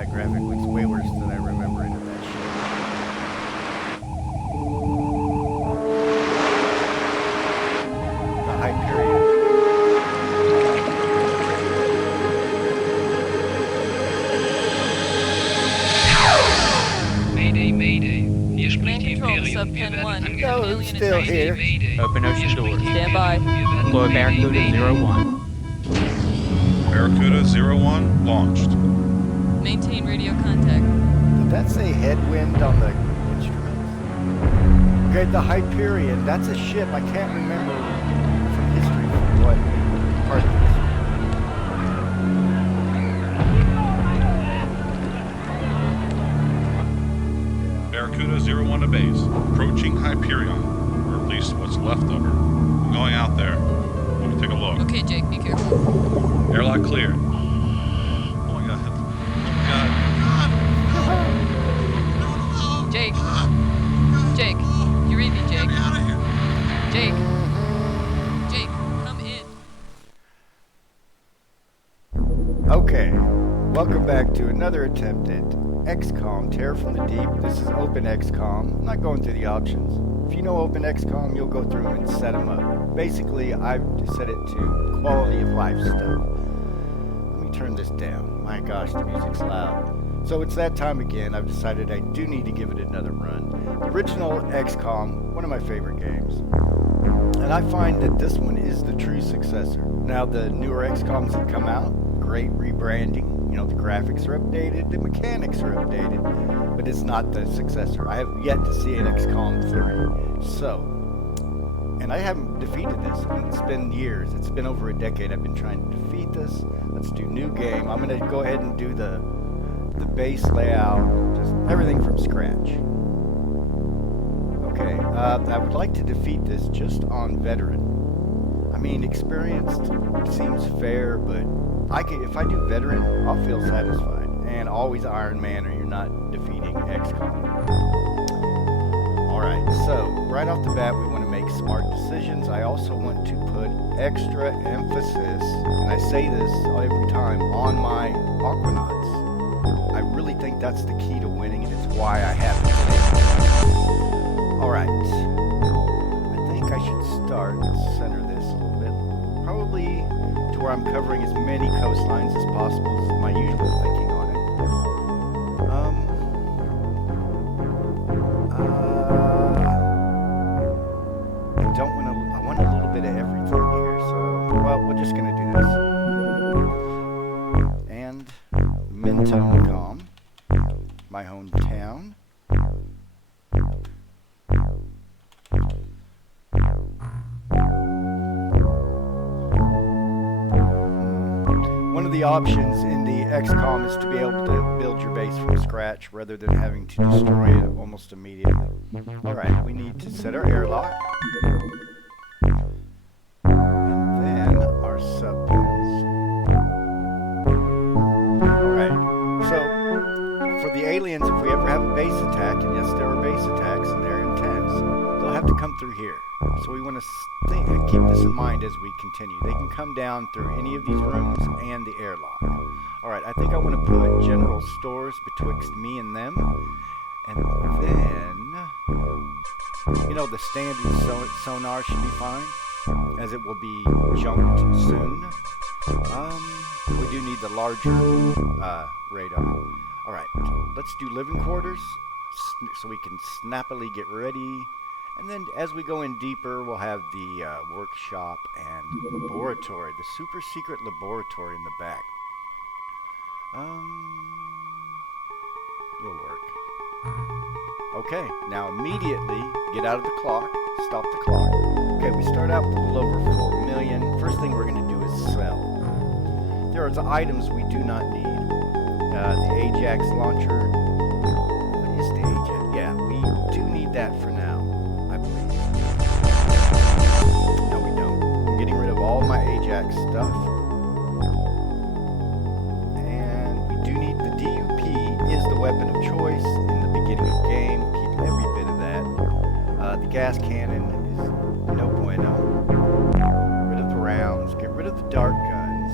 That graphic looks way worse than I remember it in that shit. The Hyperion. Mayday, Mayday. Hier spricht Main die control, Imperium. sub Wir pen werden 1. angegriffen. No, who's still Mayday, here? Mayday. Open Hier ocean spricht doors. die Stand Imperium. by. Wir werden Deploy Barracuda Mayday, 01. Barracuda 01 launched. Maintain radio contact. Did that say headwind on the instruments? Okay, the Hyperion. That's a ship. I can't remember from history what part of this. Barracuda 01 to base. Approaching Hyperion, or at least what's left of her. I'm going out there. Let me take a look. Okay, Jake, be careful. Airlock cleared. Oh my god. Oh my god. Jake. Jake. You read me, Jake. Get me out of here. Jake. Jake, come in. Okay, welcome back to another attempt at Xcom-Terror from the Deep. This is Open Xcom. I'm not going through the options. If you know Open Xcom, you'll go through and set them up. Basically, I've set it to quality of life stuff. Let me turn this down. My gosh, the music's loud. So it's that time again. I've decided I do need to give it another run. The original XCOM, one of my favorite games. And I find that this one is the true successor. Now, the newer XCOMs that come out, great rebranding. You know, the graphics are updated, the mechanics are updated, but it's not the successor. I have yet to see an XCOM 3. So, and I haven't defeated this, and it's been years. It's been over a decade I've been trying to defeat this. Let's do new game. I'm going to go ahead and do the base layout, just everything from scratch. Okay, I would like to defeat this just on veteran. I mean, experienced seems fair, but if I do veteran, I'll feel satisfied. And always Iron Man or you're not defeating XCOM. Alright, so right off the bat we want to make smart decisions. I also want to put extra emphasis, and I say this every time, on my Aquanauts. I really think that's the key to winning, and it's why I haven't been able to. Alright, I think I should start and center this a little bit. Probably to where I'm covering as many coastlines as possible is my usual thinking on it. I want a little bit of everything here, so, well, we're just gonna do this. And Mentone, my hometown. One of the options in the XCOM is to be able to build your base from scratch rather than having to destroy it almost immediately. Alright, we need to set our airlock. And then our sub-pens. Alright, so for the aliens, if we ever have a base attack, and yes, there are base attacks and they're intense, they'll have to come through here. So we want to keep this in mind as we continue. They can come down through any of these rooms and the airlock. Alright, I think I want to put general stores betwixt me and them. And then, you know, the standard sonar should be fine, as it will be junked soon. We do need the larger radar. Alright, let's do living quarters so we can snappily get ready. And then as we go in deeper, we'll have the workshop and laboratory, the super secret laboratory in the back. You'll work. Okay, now immediately get out of the clock, stop the clock. Okay, we start out with a little over 4 million. First thing we're going to do is sell. There are items we do not need. The Ajax launcher. What is the Ajax? Yeah, we do need that for now. No, we don't. I'm getting rid of all my Ajax stuff. And we do need the DUP is the weapon of choice in the beginning of game. Keep every bit of that. The gas cannon is no bueno. Get rid of the rounds. Get rid of the dart guns.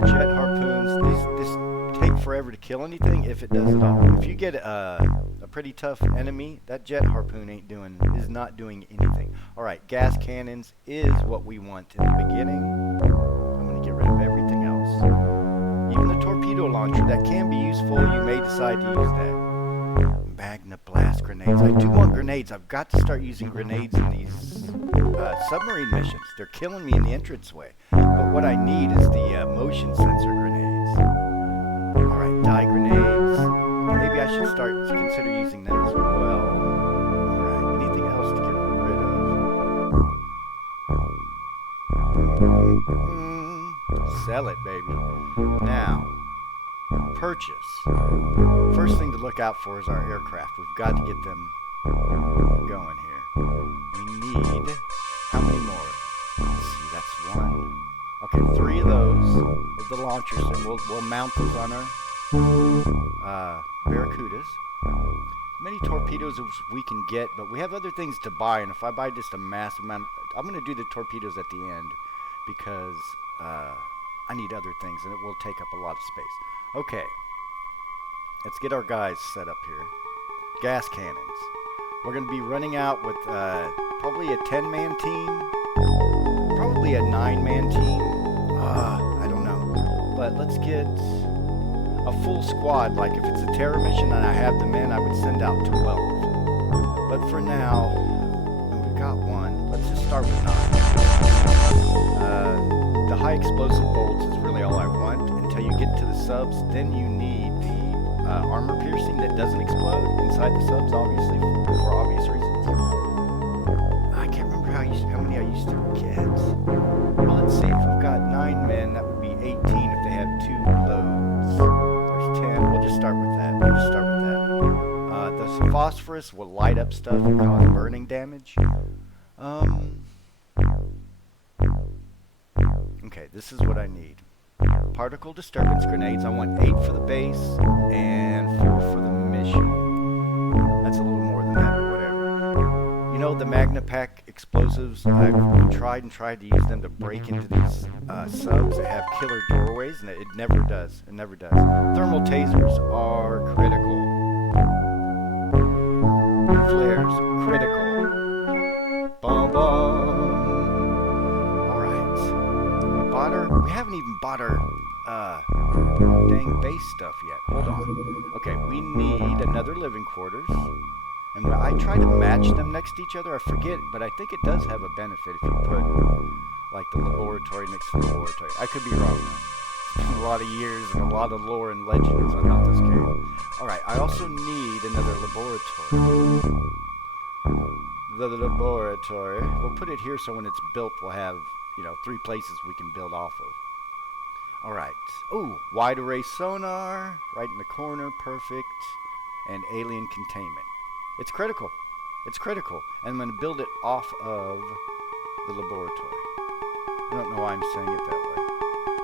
The jet harpoons forever to kill anything, if it does at all. If you get a pretty tough enemy, that jet harpoon is not doing anything. Alright, gas cannons is what we want in the beginning. I'm going to get rid of everything else. Even the torpedo launcher, that can be useful. You may decide to use that. Magna blast grenades. I do want grenades. I've got to start using grenades in these submarine missions. They're killing me in the entranceway. But what I need is the motion sensor grenades. Alright, dye grenades. Maybe I should consider using them as well. Alright, anything else to get rid of? Sell it, baby. Now, purchase. First thing to look out for is our aircraft. We've got to get them going here. We need, how many more? Let's see, that's one. Okay, 3 of those with the launchers, and we'll mount those on our Barracudas. Many torpedoes as we can get, but we have other things to buy, and if I buy just a massive amount, I'm going to do the torpedoes at the end because I need other things, and it will take up a lot of space. Okay, let's get our guys set up here. Gas cannons. We're going to be running out with probably a 10-man team, probably a 9-man team. I don't know, but let's get a full squad. Like if it's a terror mission and I have the men, I would send out 12. But for now, we've got 1. Let's just start with 9. The high explosive bolts is really all I want until you get to the subs. Then you need the armor piercing that doesn't explode inside the subs, obviously, for obvious reasons. I can't remember how many I used to get. Well, let's see. If we've got 9 men, that would be 18 if they have 2 loads. There's 10. We'll just start with that. The phosphorus will light up stuff and cause burning damage. Okay, this is what I need. Particle disturbance grenades. I want 8 for the base and 4 for the mission. That's a little more than that, but whatever. You know, the Magna Pack explosives, I've tried to use them to break into these subs that have killer doorways, and it never does. It never does. Thermal tasers are critical. Flares, critical. Bum bum. We haven't even bought our dang base stuff yet. Hold on. Okay, we need another living quarters. And when I try to match them next to each other, I forget, but I think it does have a benefit if you put, like, the laboratory next to the laboratory. I could be wrong, though. It's been a lot of years and a lot of lore and legends about this game. Alright, I also need another laboratory. The laboratory. We'll put it here so when it's built, we'll have, 3 places we can build off of. Alright. Ooh, wide array sonar. Right in the corner. Perfect. And alien containment. It's critical. It's critical. And I'm going to build it off of the laboratory. I don't know why I'm saying it that way.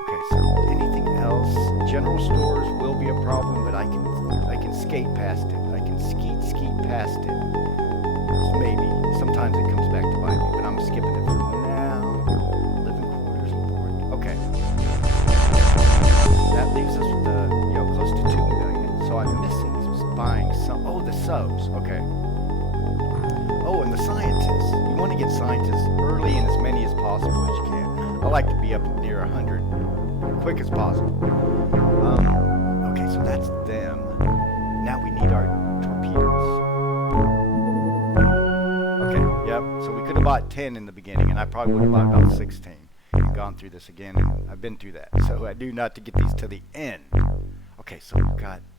Okay, so anything else? General stores will be a problem, but I can skate past it. I can skeet past it. Maybe. Sometimes it comes back to bite me, but I'm skipping it for now. Living quarters report. Okay. That leaves us with close to 2 million. So I'm missing buying some. Oh, the subs. Okay. Oh, and the scientists. You want to get scientists early and as many as possible as you can. I like to be up near 100 quick as possible. Okay, so that's them. Now we need our torpedoes. Okay, yep. So we could have bought 10 in the beginning, and I probably would have bought about 16 and gone through this again. And I've been through that, so I do not to get these to the end. Okay, so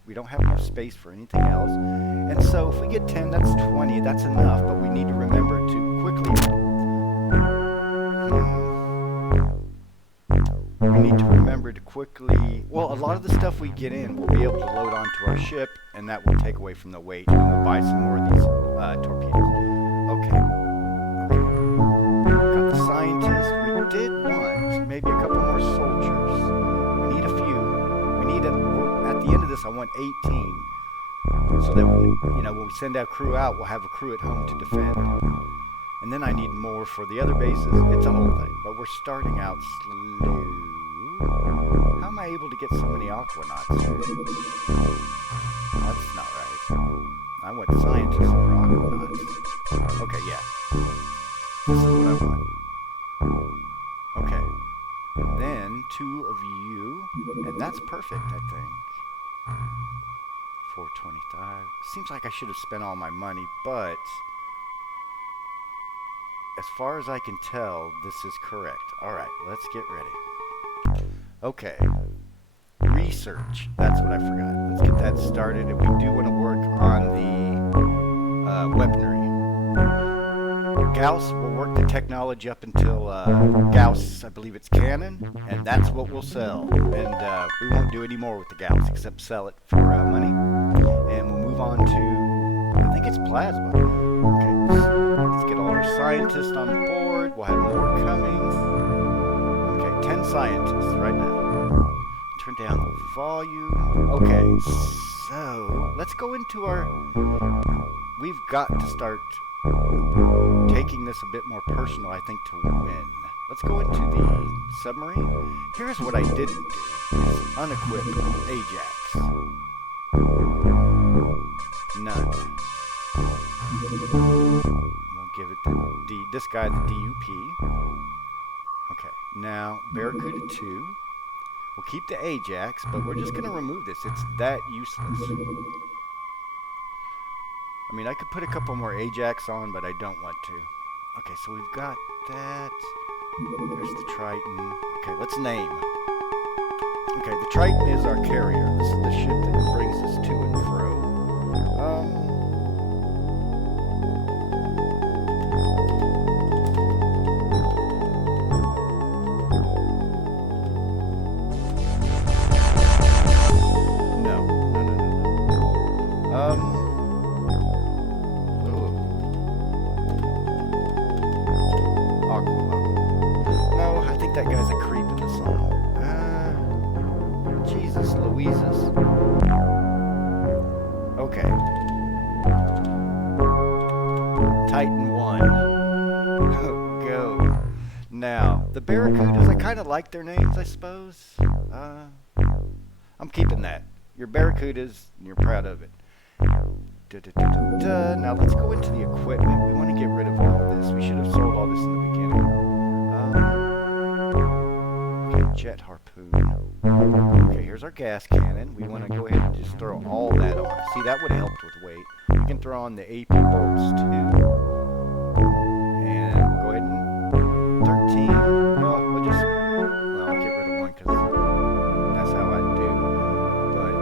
we don't have enough space for anything else. And so if we get 10, that's 20, that's enough, but we need to remember to quickly... We need to remember to quickly... Well, a lot of the stuff we get in, we'll be able to load onto our ship, and that will take away from the weight, and we'll buy some more of these torpedoes. Okay. Got the scientists. We did want maybe a couple more soldiers. We need a few. We need at the end of this, I want 18. So that, when we send our crew out, we'll have a crew at home to defend. And then I need more for the other bases. It's a whole thing. But we're starting out slow. How am I able to get so many aquanauts here? That's not right. I want scientists over aquanauts. Okay, yeah. This is what I want. Okay. And then 2 of you, and that's perfect, I think. 425. Seems like I should have spent all my money, but as far as I can tell, this is correct. Alright, let's get ready. Okay. Research. That's what I forgot. Let's get that started. And we do want to work on the weaponry. Gauss will work the technology up until Gauss, I believe it's cannon, and that's what we'll sell. And we won't do any more with the Gauss except sell it for money. And we'll move on to, I think it's plasma. Okay, let's get all our scientists on board. We'll have more coming. Okay, 10 scientists right now. Turn down the volume. Okay, so let's go into our... We've got to start taking this a bit more personal, I think, to win. Let's go into the submarine. Here's what I didn't do, is unequip Ajax. None. We'll give it this guy the DUP. Okay, now Barracuda 2. We'll keep the Ajax, but we're just going to remove this. It's that useless. I mean, I could put a couple more Ajax on, but I don't want to. Okay, so we've got that. There's the Triton. Okay, let's name. Okay, the Triton is our carrier. This is the ship that brings us to and fro. Barracudas, I kind of like their names, I suppose. I'm keeping that. Your Barracudas, and you're proud of it. Now let's go into the equipment. We want to get rid of all of this. We should have sold all this in the beginning. Okay, jet harpoon. Okay, here's our gas cannon. We want to go ahead and just throw all that on. See, that would have helped with weight. We can throw on the AP bolts too. And we'll go ahead and 13. I'll get rid of one because that's how I do. But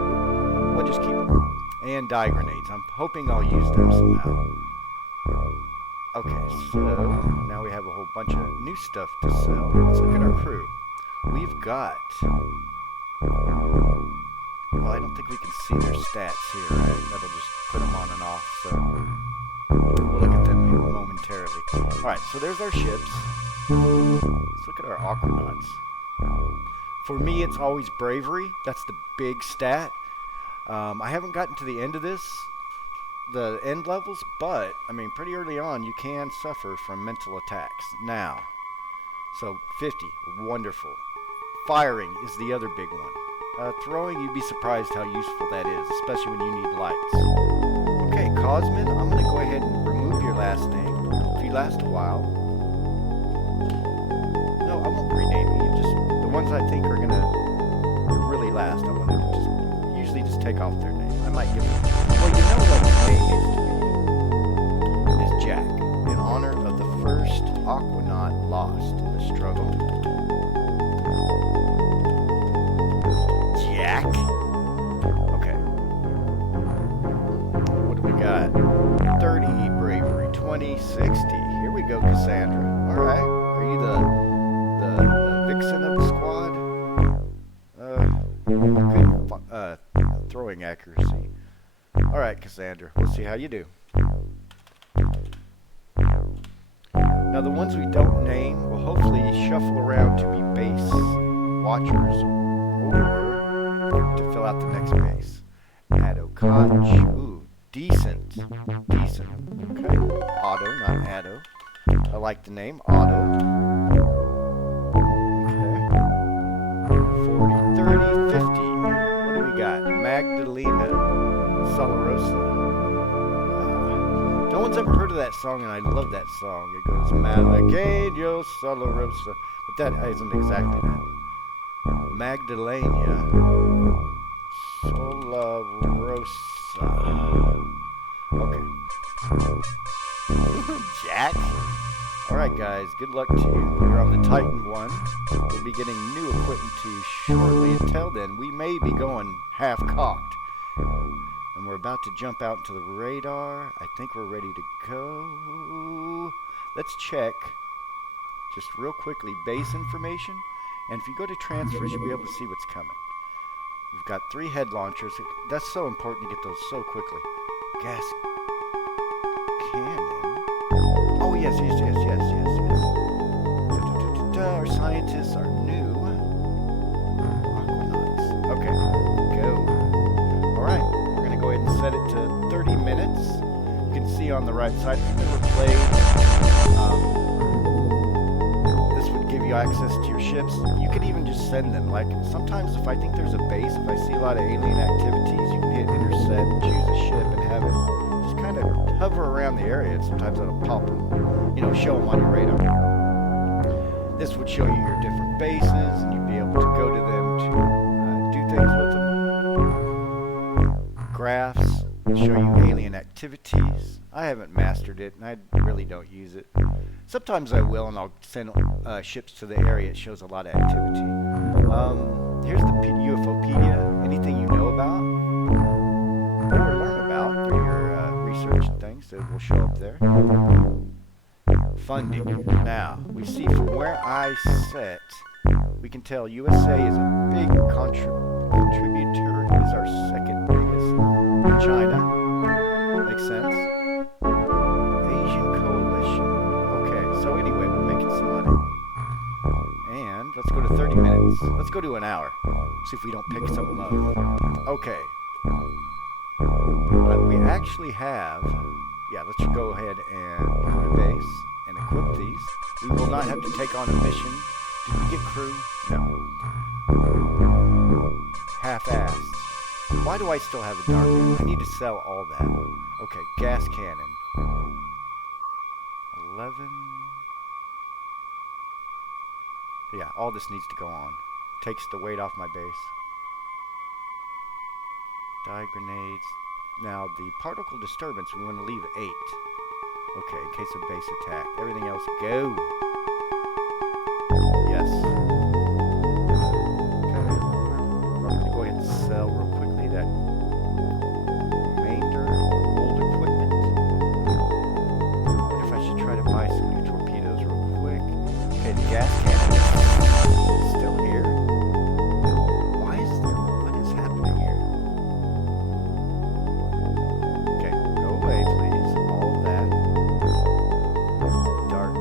we'll just keep them. And dye grenades. I'm hoping I'll use them somehow. Okay, so now we have a whole bunch of new stuff to sell. Let's look at our crew. We've got... Well, I don't think we can see their stats here, right? That'll just put them on and off, so... We'll look at them momentarily. Alright, so there's our ships. Let's look at our aquanauts. For me, it's always bravery. That's the big stat. I haven't gotten to the end of this, the end levels, but, I mean, pretty early on, you can suffer from mental attacks. Now, so 50, wonderful. Firing is the other big one. Throwing, you'd be surprised how useful that is, especially when you need lights. Okay, Cosmin, I'm going to go ahead and remove your last name. If you last a while. No, I won't rename you. Just the ones I think are going to really last, I want to just take off their name. I might give them... Well, you know what his name needs to be. Is Jack, in honor of the first aquanaut lost in the struggle. Jack? Okay. What do we got? 30 bravery, 20, 60. Here we go, Cassandra. Alright. Are you the vixen of the squad? Good throwing accuracy. Alright, Cassandra. We'll see how you do. Now, the ones we don't name will hopefully shuffle around to be base watchers or to fill out the next base. Addo Koch. Ooh, decent. Decent. Okay. Otto, not Addo. I like the name. Otto. Okay. 40, 30, 50. What do we got? Magdalena Solarosa. No one's ever heard of that song, and I love that song. It goes Malagueño Solarosa, but that isn't exactly that. Magdalena Solarosa. Okay. Jack? Alright guys, good luck to you. You're on the Titan 1. We'll be getting new equipment to you shortly. Until then, we may be going half-cocked. And we're about to jump out into the radar. I think we're ready to go. Let's check, just real quickly, base information. And if you go to transfers, you'll be able to see what's coming. We've got 3 head launchers. That's so important to get those so quickly. Gas cannon. Oh, yes. Our scientists are new. Aquanauts. Okay, go. Alright, we're going to go ahead and set it to 30 minutes. You can see on the right side, if you've never played, this would give you access to your ships. You could even just send them. Like, sometimes if I think there's a base, if I see a lot of alien activities, you can hit intercept, choose a ship, and have it just kind of hover around the area, and sometimes it'll pop them, show them on your radar. This would show you your different bases, and you'd be able to go to them to do things with them. Graphs show you alien activities. I haven't mastered it, and I really don't use it. Sometimes I will, and I'll send ships to the area. It shows a lot of activity. Here's the UFOpedia. Anything you know about or learn about through your research and things that will show up there. Funding. Now, we see from where I set, we can tell USA is a big contributor. Is our second biggest. China. Makes sense. Asian Coalition. Okay, so anyway, we're making some money. And let's go to 30 minutes. Let's go to an hour. See if we don't pick something up. Okay. We actually have... Yeah, let's go ahead and go to base and equip these. We will not have to take on a mission. Did we get crew? No. Half-assed. Why do I still have a dark gun? I need to sell all that. Okay, gas cannon. 11. Yeah, all this needs to go on. Takes the weight off my base. Dye grenades. Now, the particle disturbance, we want to leave 8. Okay, in case of base attack. Everything else, go. Yes. Okay. I'm going to go ahead and sell real quickly that remainder of old equipment. What if I should try to buy some new torpedoes real quick? Okay, the gas cannon is still here. What is happening here? Okay, go away, please. All of that. Dark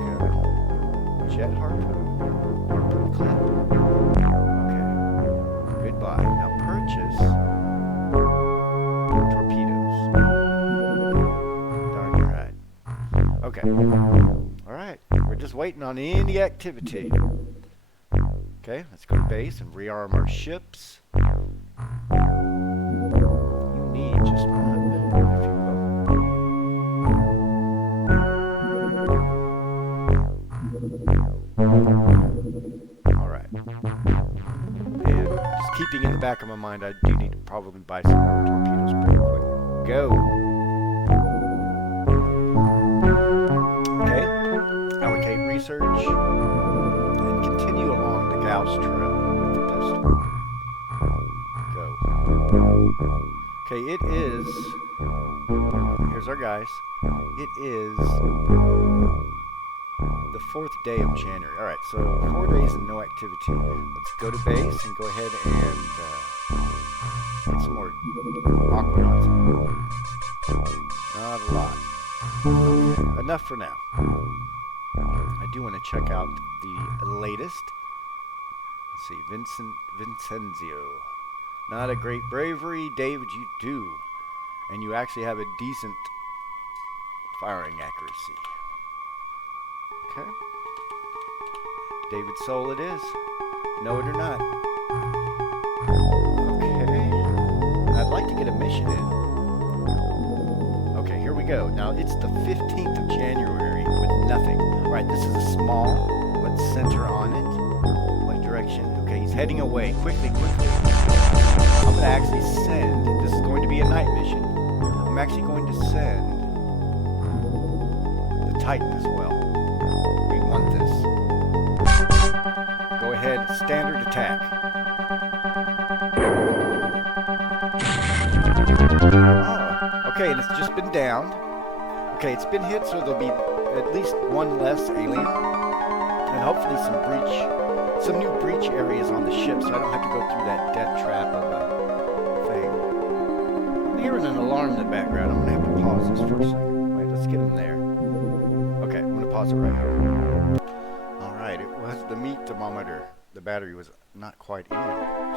jet harpoon clip. Okay. Goodbye. Now purchase torpedoes. Darn right. Okay. Alright. We're just waiting on any activity. Okay, let's go to base and rearm our ships. You need just one, if you will. Alright. And just keeping in the back of my mind, I do need to probably buy some more torpedoes pretty quick. Go! Okay. Allocate research. And continue along the Gauss trail with the pistol. Go. Okay, it is... Here's our guys. It is... the 4th day of January. Alright, so 4 days and no activity. Let's go to base and go ahead and get some more aquanauts. Not a lot. Okay, enough for now. I do want to check out the latest. Let's see, Vincenzio. Not a great bravery, David, you do. And you actually have a decent firing accuracy. Okay. David Soul it is. Know it or not. mission in. Okay, here we go. Now, it's the 15th of January with nothing. All right, this is a small. Let's center on it. What direction? Okay, he's heading away. Quickly, quickly. I'm going to actually send. This is going to be a night mission. I'm actually going to send the Titan as well. We want this. Go ahead, standard attack. Oh, okay, and it's just been downed. Okay, it's been hit, so there'll be at least one less alien. And hopefully some new breach areas on the ship, so I don't have to go through that death trap of a thing. I'm hearing an alarm in the background. I'm going to have to pause this for a second. Wait, let's get him there. Okay, I'm going to pause it right here. Alright, it was the meat thermometer. The battery was not quite in.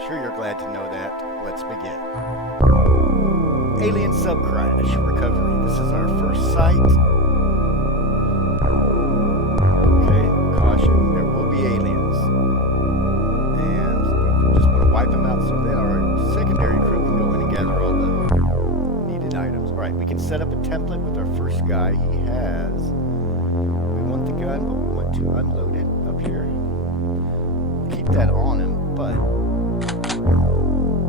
Sure you're glad to know that. Let's begin. Alien subcrash recovery. This is our first sight. Okay, caution, there will be aliens. And we just want to wipe them out so that our secondary crew can go in and gather all the needed items. Alright, we can set up a template with our first guy. He has... We want the gun, but we want to unload it up here. Keep that on him, but... We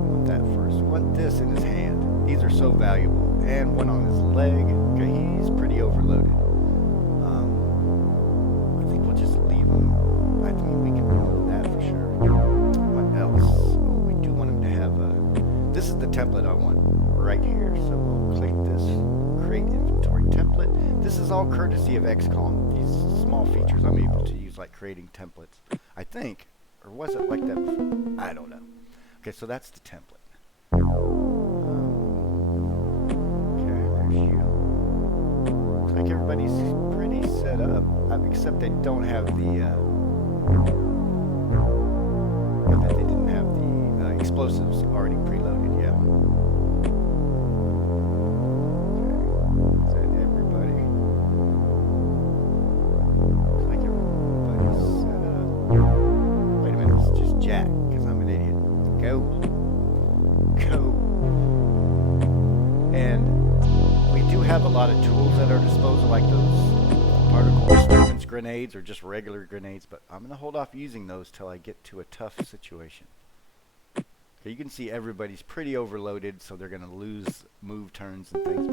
want that first. We want this in his hand. These are so valuable. And one on his leg. Okay, he's pretty overloaded. I think we'll just leave him. I think we can remove that for sure. What else? Oh, we do want him to have a... This is the template I want right here. So we'll click this. Create inventory template. This is all courtesy of XCOM. These small features I'm able to use, like creating templates. I think. Or was it like that before? I don't know. Okay, so that's the template. Looks like everybody's pretty set up, except they don't have the, that they didn't have the explosives already preloaded, yeah. Okay, is that everybody? Looks like everybody's set up. Wait a minute, it's just Jack, because I'm an idiot. Go. And we do have a lot of tools at our disposal, like those particle disturbance grenades or just regular grenades, but I'm going to hold off using those till I get to a tough situation. Okay, you can see everybody's pretty overloaded, so they're going to lose move turns and things,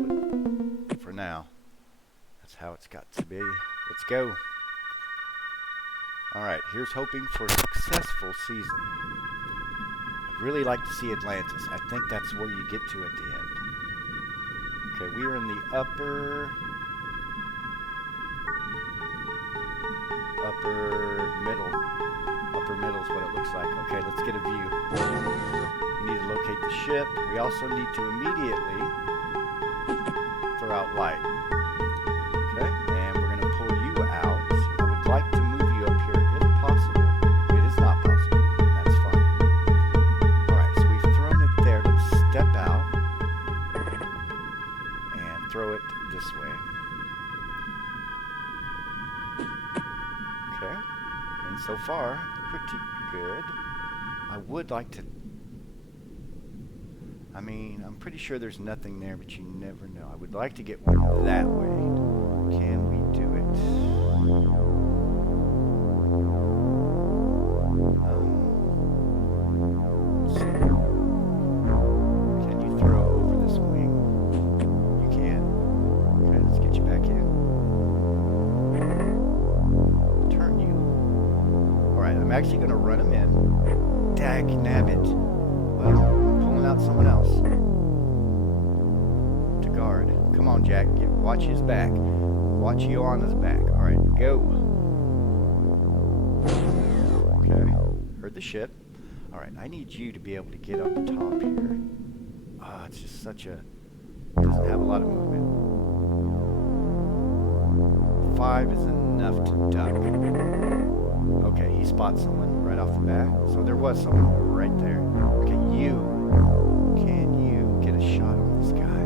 but for now, that's how it's got to be. Let's go. Alright, here's hoping for a successful season. I'd really like to see Atlantis. I think that's where you get to at the end. Okay, we are in the upper middle. Upper middle is what it looks like. Okay, let's get a view. We need to locate the ship. We also need to immediately throw out light. Okay, and we're going to pull you out. I would like to move you up here if possible. It is not possible. That's fine. Alright, so we've thrown it there. Let's step out. Throw it this way. Okay. And so far, pretty good. I would like to... I mean, I'm pretty sure there's nothing there, but you never know. I would like to get one that way. Can we do it? Let's see. Can you throw over this wing? You can. Okay, let's get you back in. Turn you. Alright, I'm actually going to run him in. Dag nabbit. Well, I'm pulling out someone else. To guard. Come on, Jack. Watch his back. Watch Ioana's back. Alright, go. Okay. Heard the ship. Alright, I need you to be able to get up the top here. Ah, it's just such a... doesn't have a lot of movement. 5 is enough to duck. Okay, he spots someone right off the bat. So there was someone right there. Okay, can you get a shot on this guy?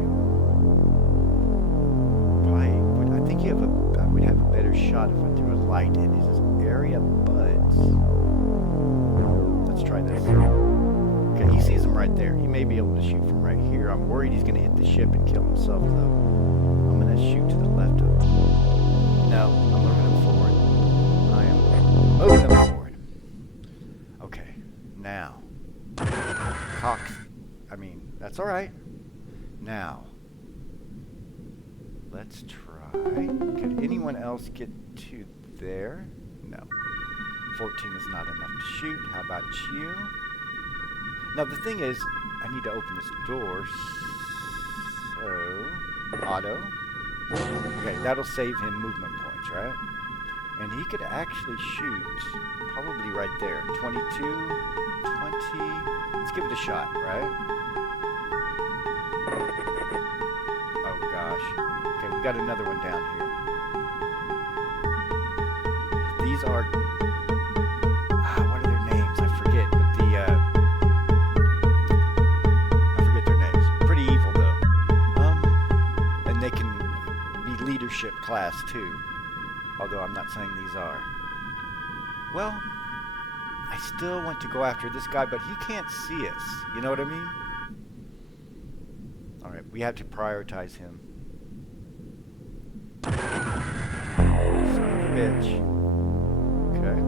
Probably would. I think I would have a better shot if I threw a light in his area, but let's try this. Okay, he sees him right there. He may be able to shoot from right here. I'm worried he's going to hit the ship and kill himself, though. I'm going to shoot to the left of him. No, I'm moving him forward. I am moving him forward. Okay, now. That's all right. Now, let's try. Could anyone else get to there? No. 14 is not enough to shoot. How about you? Now, the thing is, I need to open this door. So, auto. Okay, that'll save him movement points, right? And he could actually shoot probably right there. 22, 20. Let's give it a shot, right? Oh, gosh. Okay, we got another one down here. These are... what are their names? I forget, but I forget their names. Pretty evil, though. And they can be leadership class, too. Although I'm not saying these are. Well, I still want to go after this guy, but he can't see us. You know what I mean? Alright, we have to prioritize him. Son of a bitch. Okay.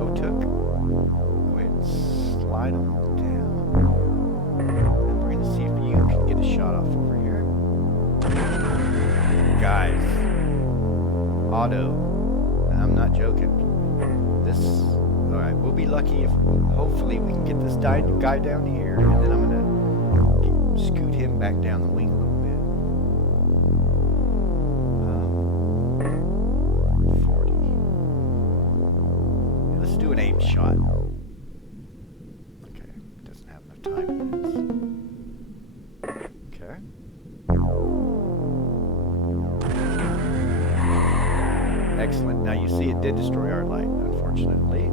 O-Took. Go ahead and slide him down. And we're going to see if you can get a shot off over here. Guys. Auto. And I'm not joking. Alright, we'll be lucky if hopefully we can get this guy down here, and then I'm going to scoot him back down the wing a little bit. 40. Let's do an aim shot. Okay, doesn't have enough time units. Okay. Excellent. Now you see it did destroy our light, unfortunately.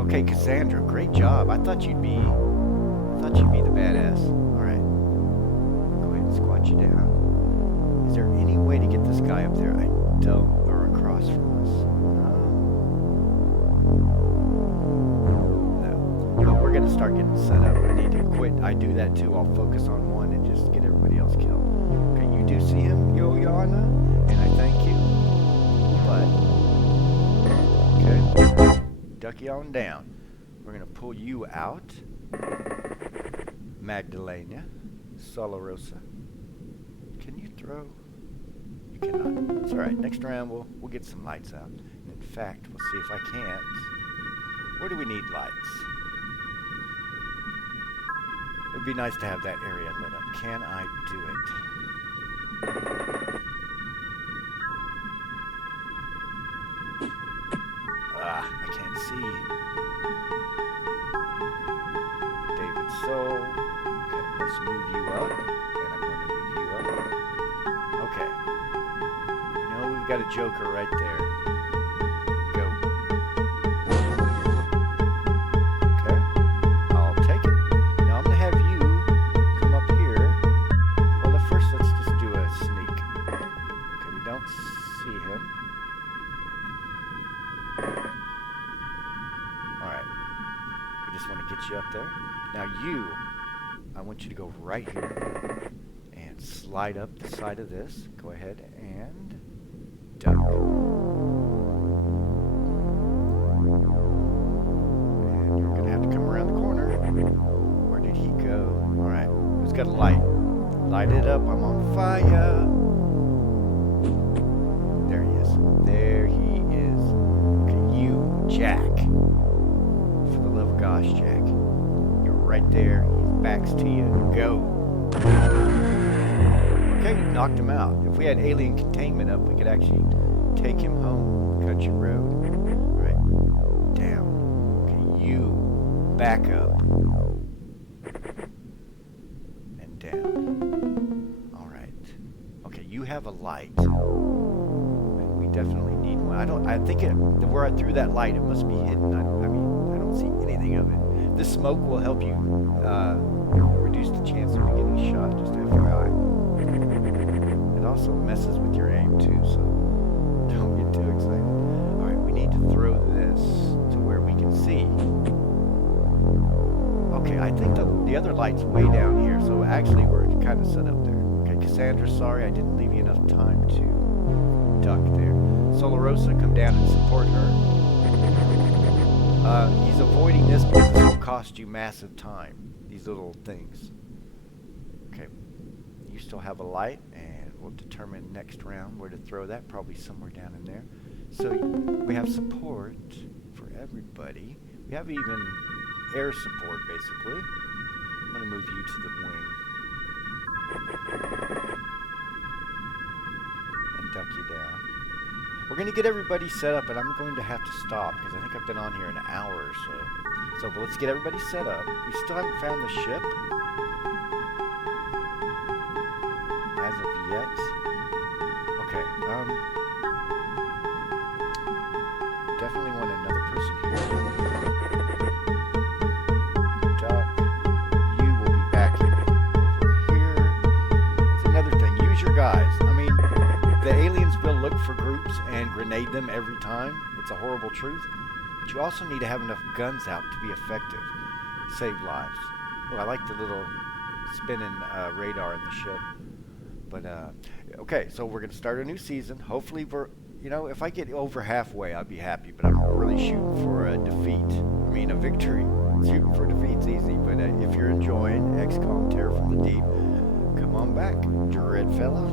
Okay, Cassandra, great job. I thought you'd be the badass. Alright. Go ahead and squat you down. Is there any way to get this guy up there? I don't, or across from us. No. But we're gonna start getting set up. I need to quit. I do that too. I'll focus on one and just get everybody else killed. Okay, you do see him, Yoyana, and I thank you. But okay, ducky on down. We're gonna pull you out, Magdalena, Solarosa. Can you throw? You cannot. It's all right. Next round we'll get some lights out. And in fact, we'll see if I can't. Where do we need lights? It would be nice to have that area lit up. Can I do it? I can't see. David Soul. Okay, let's move you up. And I'm going to move you up. Okay. You know we've got a joker right there. Go. Okay. I'll take it. Now I'm going to have you come up here. Well, first let's just do a sneak. Okay, we don't see him. Alright. We just want to get you up there. Now you, I want you to go right here and slide up the side of this. Go ahead and duck. And you're going to have to come around the corner. Where did he go? Alright. Who's got a light? Light it up. I'm on fire. There he is. There he is. Okay, you, Jack. For the love of gosh, Jack. You're right there. His back's to you. Go. Okay, you knocked him out. If we had alien containment up, we could actually take him home. Country road. Alright. Down. Okay, you back up. And down. Alright. Okay, you have a light. We definitely need one. I think where I threw that light, it must be hidden. I don't see anything of it. This smoke will help you reduce the chance of you getting shot, just FYI. It also messes with your aim too, so don't get too excited. Alright, we need to throw this to where we can see. I think the other light's way down here, so actually we're kind of set up there. Okay, Cassandra, sorry I didn't leave you enough time to duck there. Solarosa, come down and support her. He's avoiding this because this will cost you massive time, these little things. Okay, you still have a light, and we'll determine next round where to throw that, probably somewhere down in there. So we have support for everybody. We have even air support, basically. I'm going to move you to the wing. And duck you down. We're going to get everybody set up, and I'm going to have to stop because I think I've been on here an hour or so. So let's get everybody set up. We still haven't found the ship. As of yet. Okay, definitely want another person here. Duck. You will be back over here. That's another thing. Use your guys. I mean, the aliens will look for groups and grenade them every time. It's a horrible truth. But you also need to have enough guns out to be effective. Save lives. Oh, I like the little spinning radar in the ship. But, okay, so we're going to start a new season. Hopefully, if I get over halfway, I'll be happy. But I'm really shooting for a defeat. I mean, a victory. Shooting for defeat's easy. But if you're enjoying XCOM-Terror from the Deep, come on back, Dread Fellow.